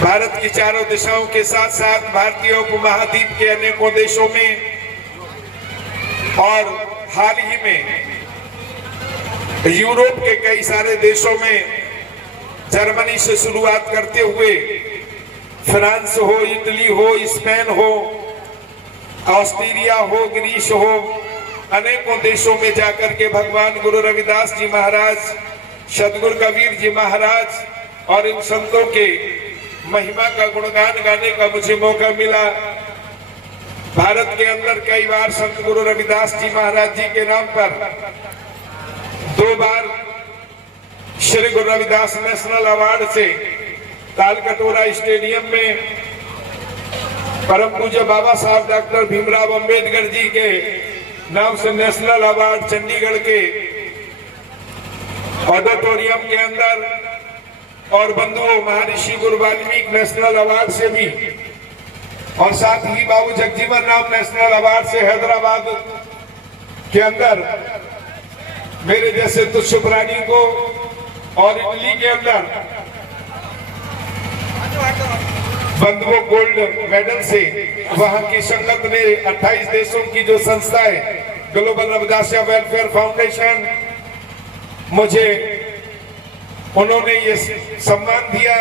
भारत की चारों दिशाओं के साथ साथ भारतीय उपमहाद्वीप के अनेकों देशों में और हाल ही में यूरोप के कई सारे देशों में जर्मनी से शुरुआत करते हुए फ्रांस हो, इटली हो, स्पेन हो, ऑस्ट्रेलिया हो, ग्रीस हो, अनेकों देशों में जाकर के भगवान गुरु रविदास जी महाराज, सदगुरु कबीर जी महाराज और इन संतों के महिमा का गुणगान गाने का मुझे मौका मिला। भारत के अंदर कई बार संत गुरु रविदास जी महाराज जी के नाम पर 2 बार श्री गुरु रविदास नेशनल अवार्ड से तालकटोरा स्टेडियम में परम पूज्य बाबा साहब डॉक्टर भीमराव अंबेडकर जी के नाम से नेशनल अवार्ड चंडीगढ़ के ऑडिटोरियम के अंदर और बंधुओं महर्षि गुरु वाल्मीकि नेशनल अवार्ड से भी और साथ ही बाबू जगजीवन राम नेशनल अवार्ड से हैदराबाद के अंदर मेरे जैसे तुच्छ प्राणी को और इटली के अंदर बंधुओं गोल्ड मेडल से वहां की संगत ने 28 देशों की जो संस्था है ग्लोबल रविदासिया वेलफेयर फाउंडेशन, मुझे उन्होंने ये सम्मान दिया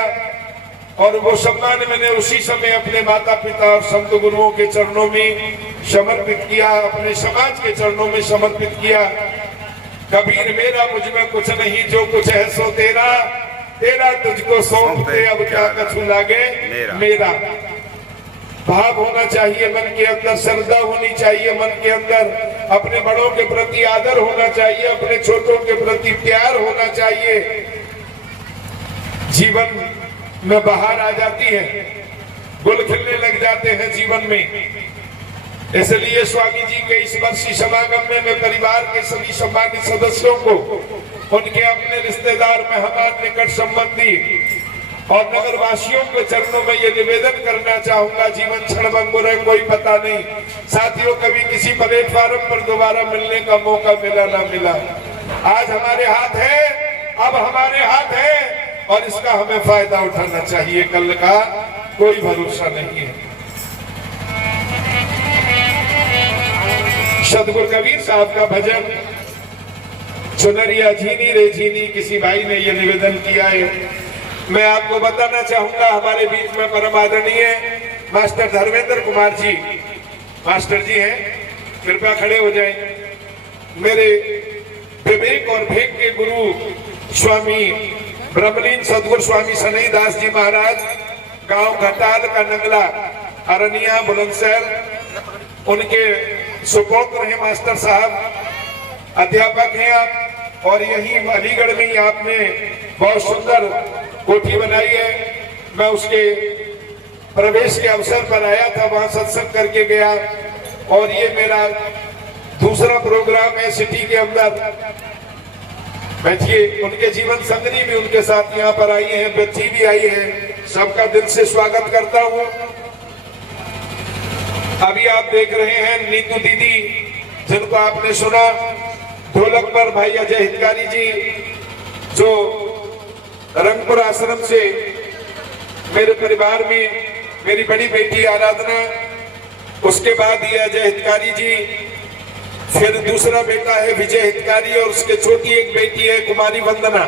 और वो सम्मान मैंने उसी समय अपने माता पिता और संत गुरुओं के चरणों में समर्पित किया, अपने समाज के चरणों में समर्पित किया। कबीर मेरा मुझ में कुछ नहीं, जो कुछ है सो तेरा, तेरा तुझको सौंपते अब क्या कछु लागे मेरा। भाव होना चाहिए मन के अंदर, श्रद्धा होनी चाहिए मन के अंदर, अपने बड़ों के प्रति आदर होना चाहिए, अपने छोटों के प्रति प्यार होना चाहिए। जीवन में बाहर आ जाती है, गुल खिलने लग जाते हैं जीवन में। इसलिए स्वामी जी के इस वर्षीय समागम में मैं परिवार के सभी सम्मानित सदस्यों को, उनके अपने रिश्तेदार, मेहमान, निकट संबंधी और नगर वासियों के चरणों में ये निवेदन करना चाहूंगा, जीवन क्षणभंगुर है, कोई पता नहीं। साथियों, कभी किसी प्लेटफार्म पर दोबारा मिलने का मौका मिला ना मिला, आज हमारे हाथ है, अब हमारे हाथ है और इसका हमें फायदा उठाना चाहिए। कल का कोई भरोसा नहीं है। सदगुरु कबीर साहब का भजन चुनरिया झीनी रे झीनी, किसी भाई ने यह निवेदन किया है। मैं आपको बताना चाहूंगा, हमारे बीच में परम आदरणीय मास्टर धर्मेंद्र कुमार जी, मास्टर जी हैं, कृपया खड़े हो जाएं। मेरे विवेक और भेद के गुरु स्वामी ब्रह्मलीन सदगुरु स्वामी सनई दास जी महाराज, गांव घटाल का नंगला अरनिया बुलंदशहर, उनके सुपुत्र हैं मास्टर साहब, अध्यापक हैं आप, और यही अलीगढ़ में ही आपने बहुत सुंदर कोठी बनाई है। मैं उसके प्रवेश के अवसर पर आया था, वहां सत्संग करके गया और ये मेरा दूसरा प्रोग्राम है सिटी के अंदर। बैठिए, उनके जीवन संगनी भी उनके साथ यहाँ पर आई है, बच्ची भी आई है, सबका दिल से स्वागत करता हूँ। अभी आप देख रहे हैं नीतू दीदी, जिनको आपने सुना, ढोलक पर भाई अजय हितकारी जी, जो रंगपुर आश्रम से मेरे परिवार में मेरी बड़ी बेटी आराधना, उसके बाद ये अजय हितकारी जी, फिर दूसरा बेटा है विजय हितकारी और उसके छोटी एक बेटी है कुमारी वंदना।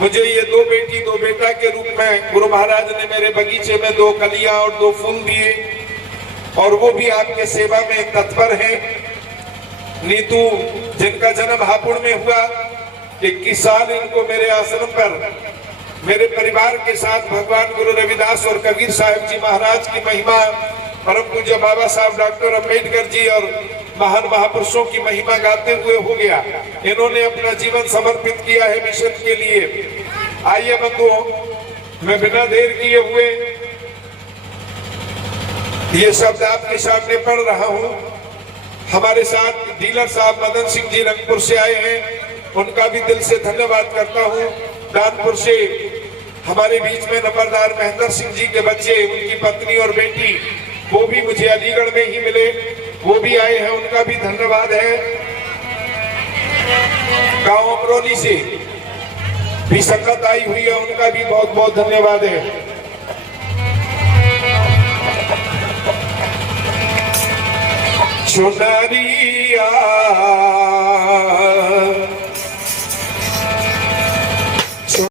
मुझे ये 2 बेटी 2 बेटा के रूप में गुरु महाराज ने मेरे बगीचे में 2 कलियां और 2 फूल दिए और वो भी आपके सेवा में तत्पर है। नीतू, जिनका जन्म हापुड़ में हुआ, 21 साल इनको मेरे आश्रम पर मेरे परिवार के साथ भगवान गुरु रविदास और कबीर साहब जी महाराज की महिमा, परम पूज्य बाबा साहब डॉक्टर अंबेडकर जी और महान महापुरुषों की महिमा गाते हुए हो गया। इन्होंने अपना जीवन समर्पित किया है मिशन के लिए। आइए बंधुओं, मैं बिना देर किए हुए ये शब्द आपके सामने पढ़ रहा हूँ। हमारे साथ डीलर साहब मदन सिंह जी रंगपुर से आए हैं, उनका भी दिल से धन्यवाद करता हूँ। दानपुर से हमारे बीच में नंबरदार महेंद्र सिंह जी के बच्चे, उनकी पत्नी और बेटी, वो भी मुझे अलीगढ़ में ही मिले, वो भी आए हैं, उनका भी धन्यवाद है। गांव अमरोली से भी संगत आई हुई है, उनका भी बहुत बहुत धन्यवाद है। चुनरिया